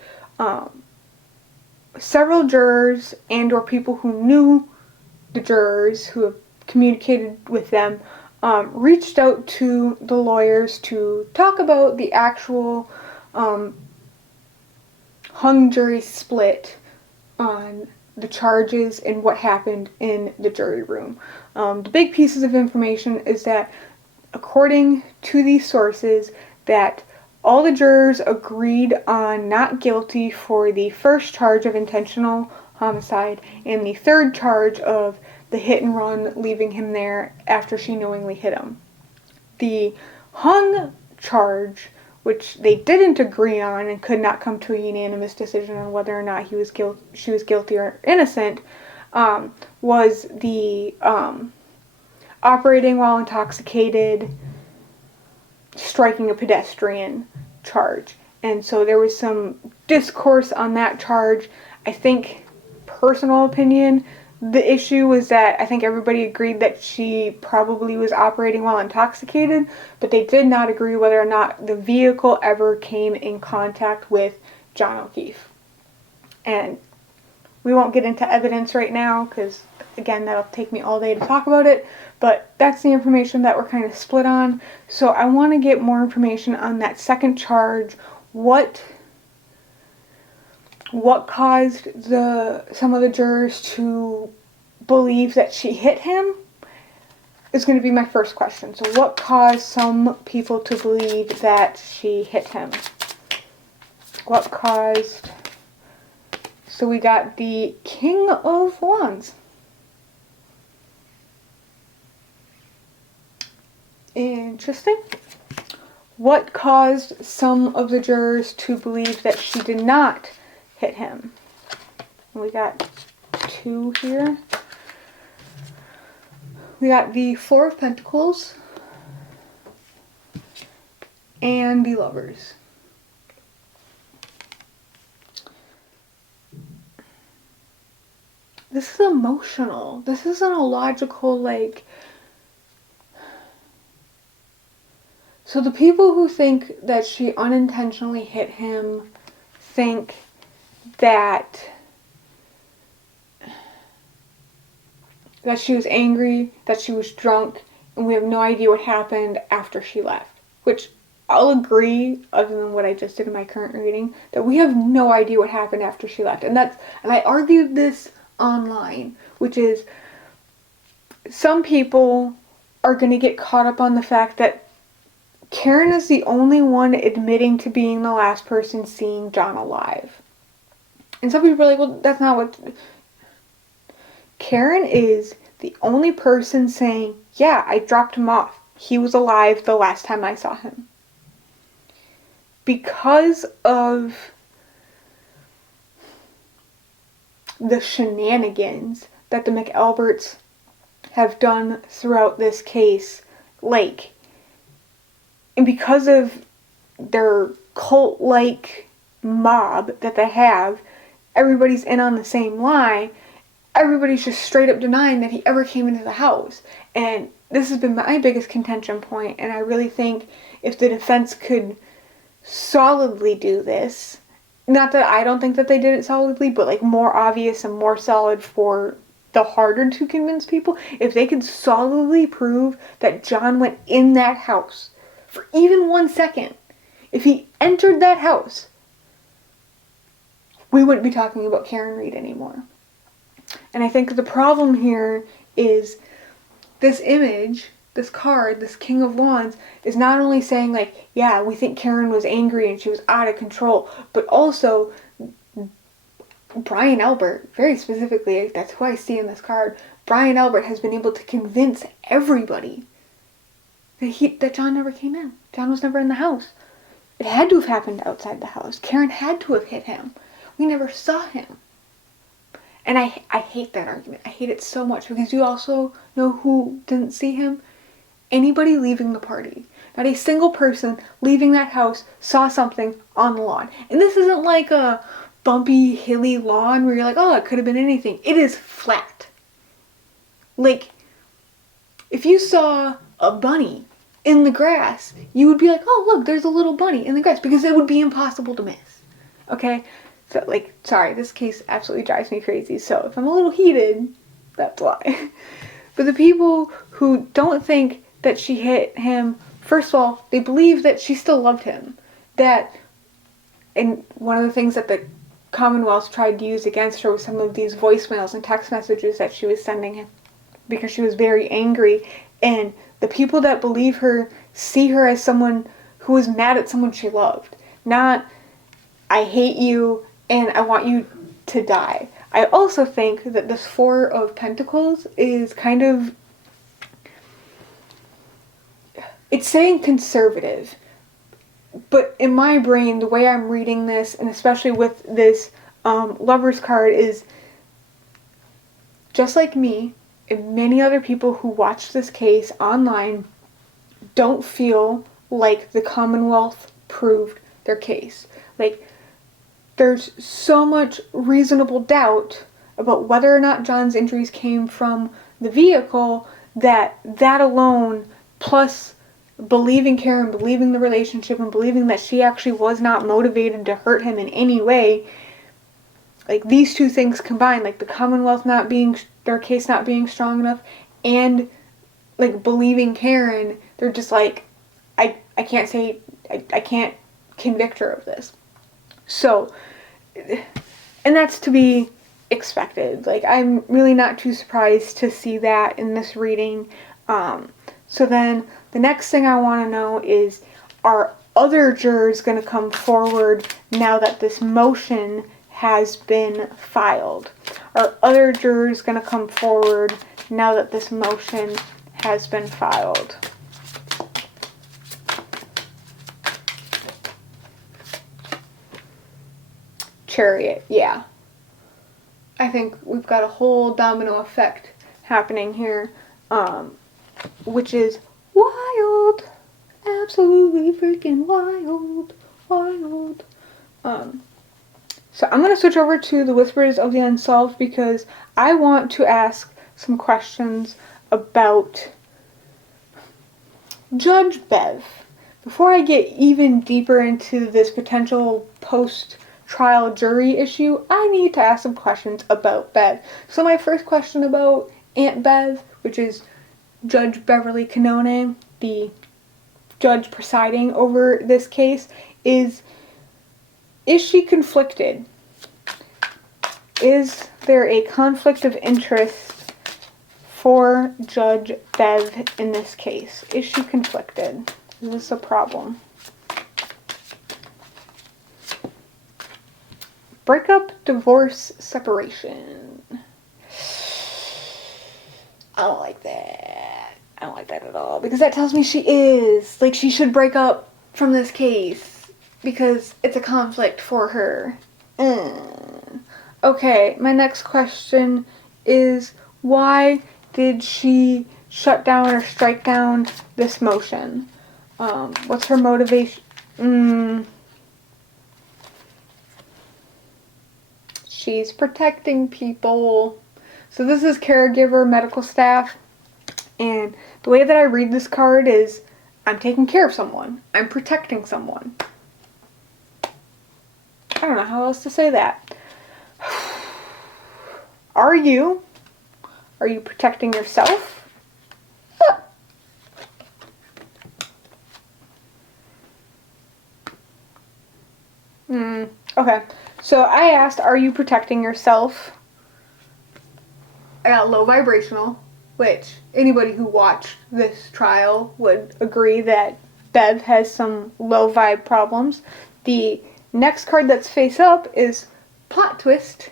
Several jurors and or people who knew the jurors, who have communicated with them, reached out to the lawyers to talk about the actual hung jury split on the charges and what happened in the jury room. The big pieces of information is that, according to these sources, that all the jurors agreed on not guilty for the first charge of intentional homicide and the 3rd charge of the hit and run, leaving him there after she knowingly hit him. The hung charge, which they didn't agree on and could not come to a unanimous decision on whether or not she was guilty or innocent, was the operating while intoxicated, striking a pedestrian charge. And so there was some discourse on that charge. I think, personal opinion, the issue was that I think everybody agreed that she probably was operating while intoxicated, but they did not agree whether or not the vehicle ever came in contact with John O'Keefe. And we won't get into evidence right now because, again, that'll take me all day to talk about it, but that's the information that we're kind of split on. So I want to get more information on that 2nd charge. What caused some of the jurors to believe that she hit him is going to be my first question. So what caused some people to believe that she hit him? What caused... So we got the King of Wands. Interesting. What caused some of the jurors to believe that she did not hit him? We got 2 here. We got the 4 of Pentacles and the Lovers. This is emotional. This isn't a logical, like... So the people who think that she unintentionally hit him think that she was angry, that she was drunk, and we have no idea what happened after she left. Which I'll agree, other than what I just did in my current reading, that we have no idea what happened after she left. And I argued this online, which is some people are going to get caught up on the fact that Karen is the only one admitting to being the last person seeing John alive. And some people are like, well, that's not what... Karen is the only person saying, yeah, I dropped him off. He was alive the last time I saw him. Because of the shenanigans that the McAlberts have done throughout this case, like, and because of their cult-like mob that they have, everybody's in on the same lie. Everybody's just straight up denying that he ever came into the house. And this has been my biggest contention point, and I really think if the defense could solidly do this, not that I don't think that they did it solidly, but like more obvious and more solid for the harder to convince people, if they could solidly prove that John went in that house for even 1 second, if he entered that house, we wouldn't be talking about Karen Reed anymore. And I think the problem here is this image, this card, this King of Wands, is not only saying like, yeah, we think Karen was angry and she was out of control, but also Brian Albert, very specifically, that's who I see in this card, Brian Albert has been able to convince everybody that John never came in. John was never in the house. It had to have happened outside the house. Karen had to have hit him. We never saw him. And I hate that argument. I hate it so much because you also know who didn't see him? Anybody leaving the party. Not a single person leaving that house saw something on the lawn. And this isn't like a bumpy, hilly lawn where you're like, oh, it could have been anything. It is flat. Like, if you saw a bunny in the grass, you would be like, oh, look, there's a little bunny in the grass, because it would be impossible to miss. Okay? So, like, sorry, this case absolutely drives me crazy. So, if I'm a little heated, that's why. But the people who don't think that she hit him, first of all, they believe that she still loved him. And one of the things that the Commonwealth tried to use against her was some of these voicemails and text messages that she was sending him because she was very angry. And the people that believe her see her as someone who was mad at someone she loved. Not, I hate you and I want you to die. I also think that this Four of Pentacles is kind of, it's saying conservative. But in my brain, the way I'm reading this, and especially with this Lover's card, is just like me and many other people who watch this case online don't feel like the Commonwealth proved their case. Like, there's so much reasonable doubt about whether or not John's injuries came from the vehicle that alone, plus believing Karen, believing the relationship, and believing that she actually was not motivated to hurt him in any way, like these two things combined, like the Commonwealth not being, their case not being strong enough, and like believing Karen, they're just like, I can't say, I can't convict her of this. So, and that's to be expected. Like, I'm really not too surprised to see that in this reading. So then, the next thing I want to know is, are other jurors going to come forward now that this motion has been filed? Are other jurors going to come forward now that this motion has been filed? Chariot, yeah. I think we've got a whole domino effect happening here, which is wild. Absolutely freaking wild. So I'm going to switch over to the Whispers of the Unsolved because I want to ask some questions about Judge Bev. Before I get even deeper into this potential post-trial jury issue, I need to ask some questions about Bev. So my first question about Aunt Bev, which is Judge Beverly Canone, the judge presiding over this case is she conflicted? Is there a conflict of interest for Judge Bev in this case? Is she conflicted? Is this a problem? Breakup, divorce, separation. I don't like that. I don't like that at all. Because that tells me she is. Like, she should break up from this case. Because it's a conflict for her. Okay, my next question is, why did she shut down or strike down this motion? What's her motivation? She's protecting people. So this is caregiver, medical staff, and the way that I read this card is, I'm taking care of someone. I'm protecting someone. I don't know how else to say that. Are you protecting yourself? Okay. So I asked, are you protecting yourself? I got low vibrational, which anybody who watched this trial would agree that Bev has some low vibe problems. The next card that's face up is plot twist,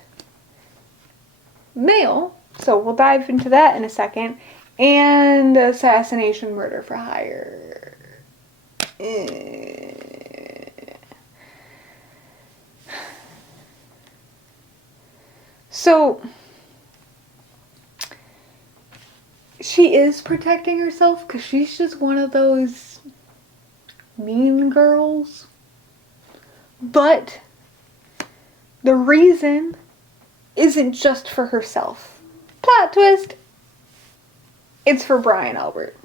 male. So we'll dive into that in a second. And assassination, murder for hire. So she is protecting herself because she's just one of those mean girls. But the reason isn't just for herself. Plot twist. It's for Brian Albert.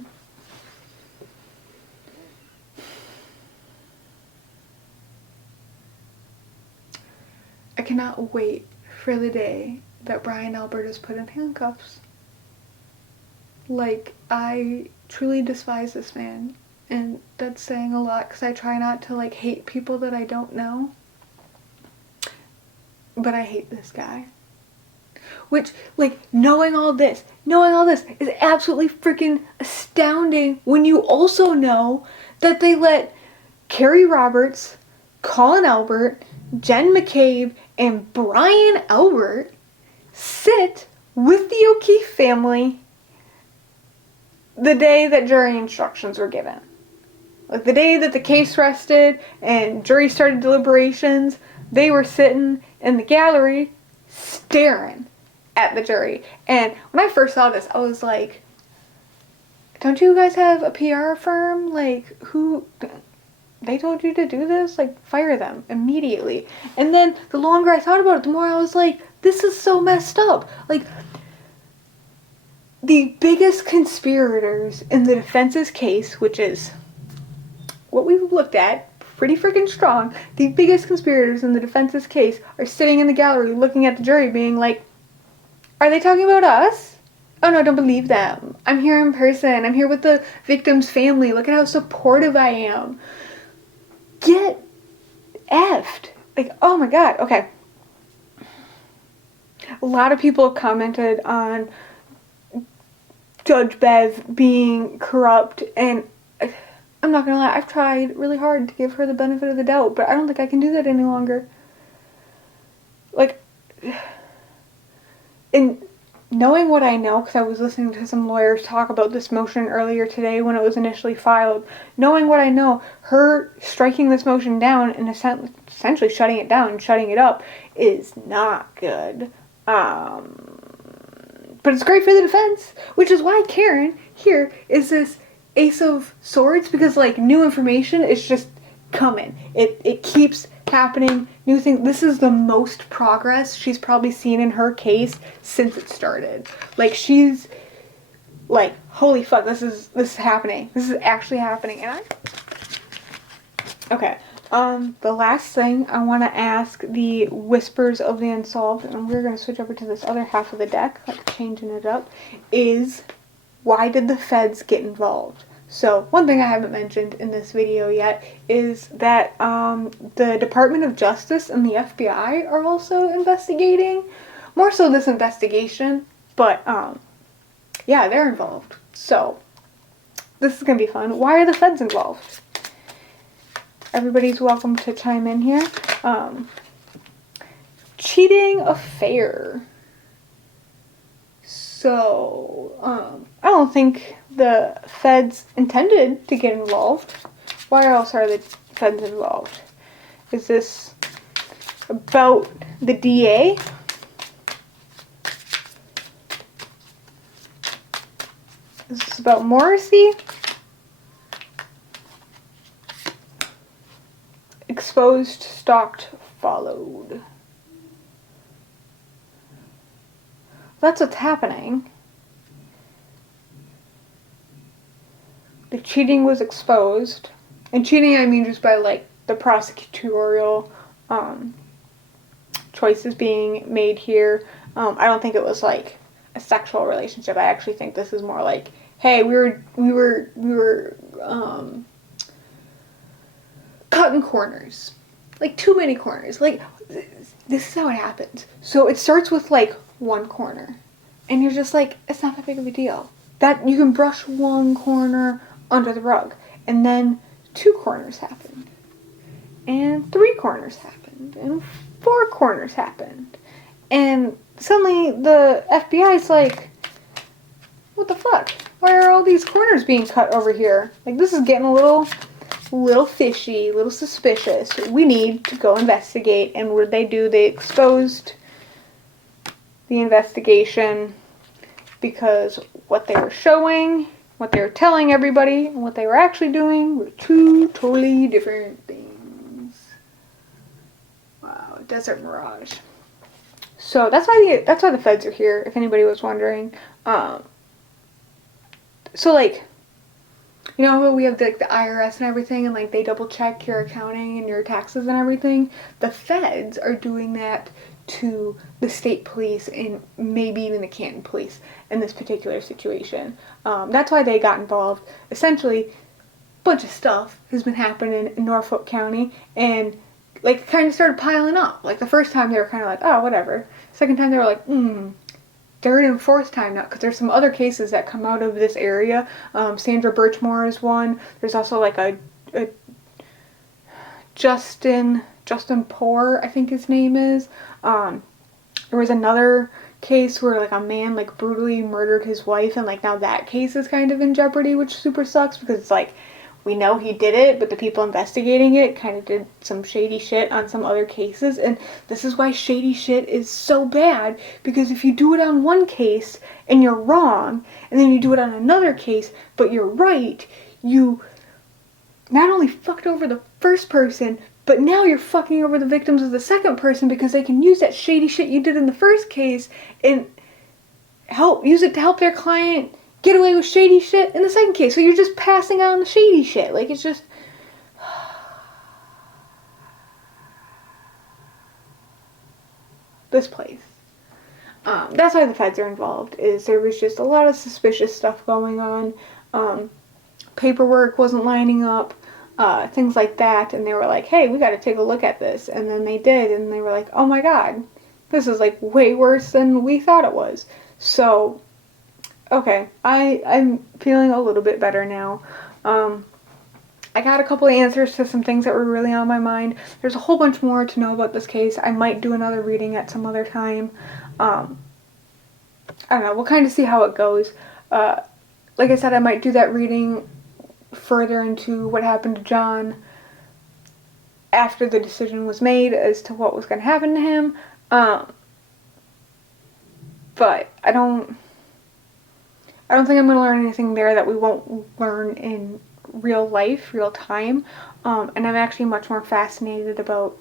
I cannot wait for the day that Brian Albert is put in handcuffs. Like, I truly despise this man. And that's saying a lot because I try not to, like, hate people that I don't know. But I hate this guy. Which, like, knowing all this is absolutely freaking astounding when you also know that they let Kerry Roberts, Colin Albert, Jen McCabe, and Brian Albert sit with the O'Keefe family the day that jury instructions were given. Like, the day that the case rested and jury started deliberations, they were sitting in the gallery staring at the jury. And when I first saw this, I was like, don't you guys have a PR firm? Like, who... They told you to do this? Like, fire them immediately. And then the longer I thought about it, the more I was like, this is so messed up. Like, the biggest conspirators in the defense's case, which is what we've looked at, pretty freaking strong, the biggest conspirators in the defense's case are sitting in the gallery looking at the jury being like, are they talking about us? Oh no, don't believe them. I'm here in person. I'm here with the victim's family. Look at how supportive I am. Get effed. Like, oh my god. Okay. A lot of people commented on Judge Bev being corrupt, and I'm not gonna lie, I've tried really hard to give her the benefit of the doubt, but I don't think I can do that any longer. Like, in knowing what I know, because I was listening to some lawyers talk about this motion earlier today when it was initially filed, knowing what I know, her striking this motion down and essentially shutting it down and shutting it up is not good. But it's great for the defense, which is why Karen here is this Ace of Swords, because, like, new information is just coming. It keeps happening. New things. This is the most progress she's probably seen in her case since it started. Like, she's like, holy fuck, this is happening. This is actually happening. And okay. The last thing I want to ask the Whispers of the Unsolved, and we're going to switch over to this other half of the deck, like changing it up, is why did the feds get involved? So one thing I haven't mentioned in this video yet is that the Department of Justice and the FBI are also investigating. More so this investigation, but yeah, they're involved. So this is going to be fun. Why are the feds involved? Everybody's welcome to chime in here. Cheating affair. So, I don't think the feds intended to get involved. Why else are the feds involved? Is this about the DA? Is this about Morrissey? Exposed, stalked, followed. That's what's happening. The cheating was exposed. And cheating, I mean just by, like, the prosecutorial choices being made here. I don't think it was, like, a sexual relationship. I actually think this is more like, hey, we were cutting corners. Like, too many corners. Like, this is how it happens. So it starts with, like, one corner. And you're just like, it's not that big of a deal. That you can brush one corner under the rug. And then 2 corners happened. And 3 corners happened. And 4 corners happened. And suddenly the FBI's like, what the fuck? Why are all these corners being cut over here? Like, this is getting a little fishy, a little suspicious. We need to go investigate. And what did they do? They exposed the investigation because what they were showing, what they were telling everybody, and what they were actually doing were 2 totally different things. Wow, Desert Mirage. So that's why the feds are here, if anybody was wondering. So, like, you know, we have, like, the IRS and everything, and, like, they double check your accounting and your taxes and everything. The feds are doing that to the state police and maybe even the Canton police in this particular situation. That's why they got involved. Essentially, a bunch of stuff has been happening in Norfolk County, and, like, kind of started piling up. Like, the first time they were kind of like, oh, whatever. Second time they were like, Third and fourth time now, because there's some other cases that come out of this area. Sandra Birchmore is one. There's also, like, a Justin Poor, I think his name is. There was another case where, like, a man, like, brutally murdered his wife, and, like, now that case is kind of in jeopardy, which super sucks, because it's like, we know he did it, but the people investigating it kind of did some shady shit on some other cases, and this is why shady shit is so bad, because if you do it on one case and you're wrong, and then you do it on another case, but you're right, you not only fucked over the first person, but now you're fucking over the victims of the second person, because they can use that shady shit you did in the first case and use it to help their client get away with shady shit in the second case. So you're just passing on the shady shit. Like, it's just... this place. That's why the feds are involved, is there was just a lot of suspicious stuff going on. Paperwork wasn't lining up, things like that, and they were like, hey, we gotta take a look at this. And then they did, and they were like, oh my god, this is, like, way worse than we thought it was. So... okay, I'm feeling a little bit better now. I got a couple of answers to some things that were really on my mind. There's a whole bunch more to know about this case. I might do another reading at some other time. I don't know, we'll kind of see how it goes. Like I said, I might do that reading further into what happened to John after the decision was made as to what was going to happen to him. But I don't think I'm going to learn anything there that we won't learn in real life, real time. And I'm actually much more fascinated about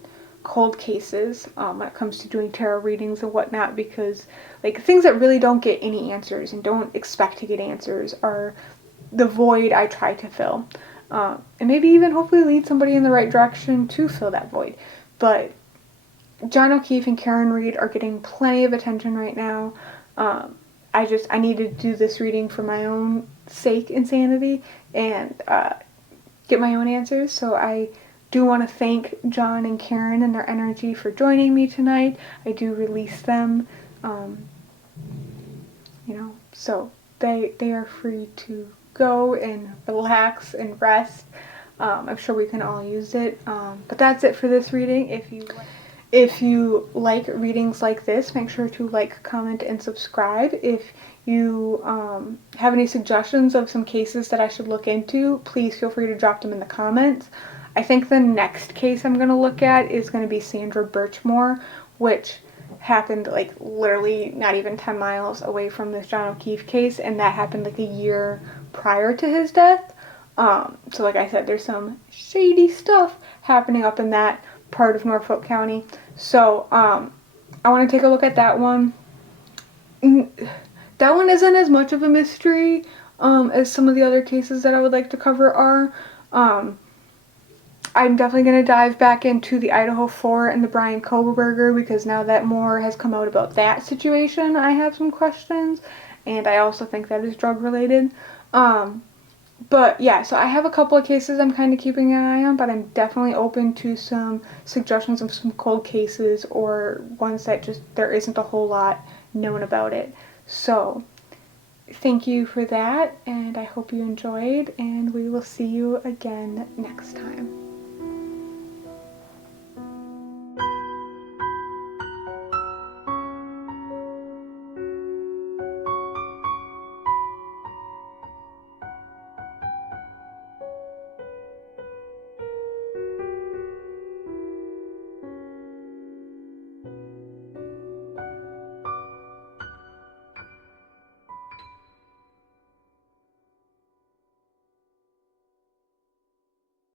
cold cases when it comes to doing tarot readings and whatnot, because, like, things that really don't get any answers and don't expect to get answers are the void I try to fill. And maybe even hopefully lead somebody in the right direction to fill that void. But John O'Keefe and Karen Reed are getting plenty of attention right now. I need to do this reading for my own sake insanity and get my own answers. So I do want to thank John and Karen and their energy for joining me tonight. I do release them, so they are free to go and relax and rest. I'm sure we can all use it. But that's it for this reading. If you like readings like this, make sure to like, comment, and subscribe. If you have any suggestions of some cases that I should look into, please feel free to drop them in the comments. I think the next case I'm going to look at is going to be Sandra Birchmore, which happened like literally not even 10 miles away from this John O'Keefe case, and that happened like a year prior to his death. So like I said, there's some shady stuff happening up in that part of Norfolk County. So I want to take a look at that one. That one isn't as much of a mystery as some of the other cases that I would like to cover are. I'm definitely going to dive back into the Idaho 4 and the Brian Koberger, because now that more has come out about that situation, I have some questions, and I also think that is drug related. But yeah, so I have a couple of cases I'm kind of keeping an eye on, but I'm definitely open to some suggestions of some cold cases or ones that just there isn't a whole lot known about it. So thank you for that, and I hope you enjoyed, and we will see you again next time.